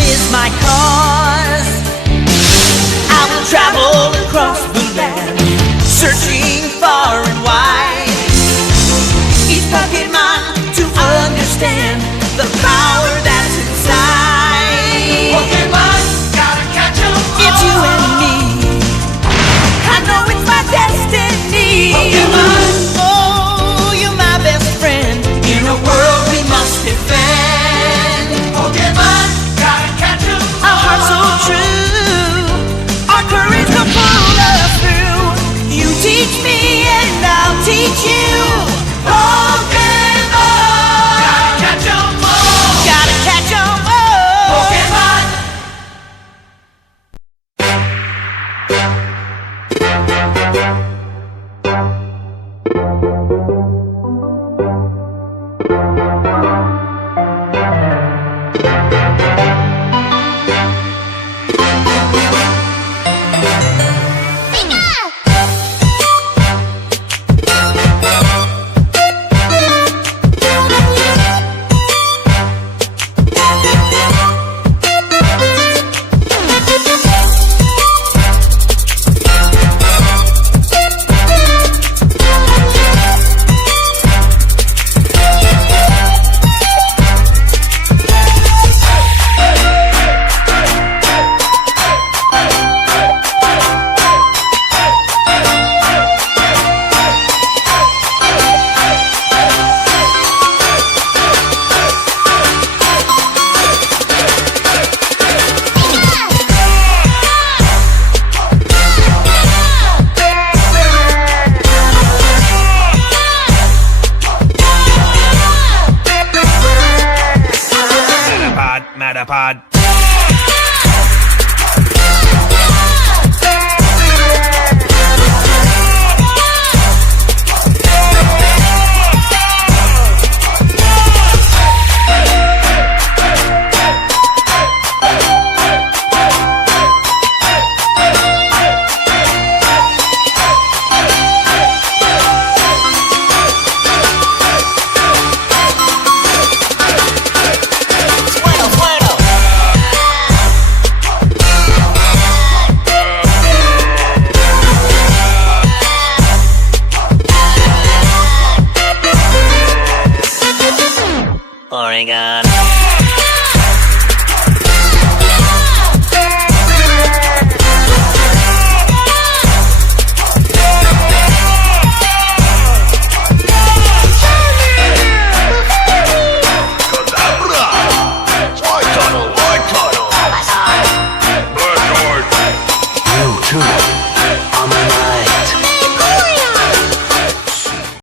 is my cause. I will travel across the land, searching far and wide. Each Pokemon to understand the power that's inside. Pokemon, gotta catch 'em all. It's you and me. I know it's my destiny. Pokemon, oh, you're my best friend in a world we must defend. Pokemon, gotta catch 'em all. Our hearts so true, our courage will pull us through. You teach me and I'll teach you. Pokemon, gotta catch 'em all. Gotta catch 'em all. Pokemon.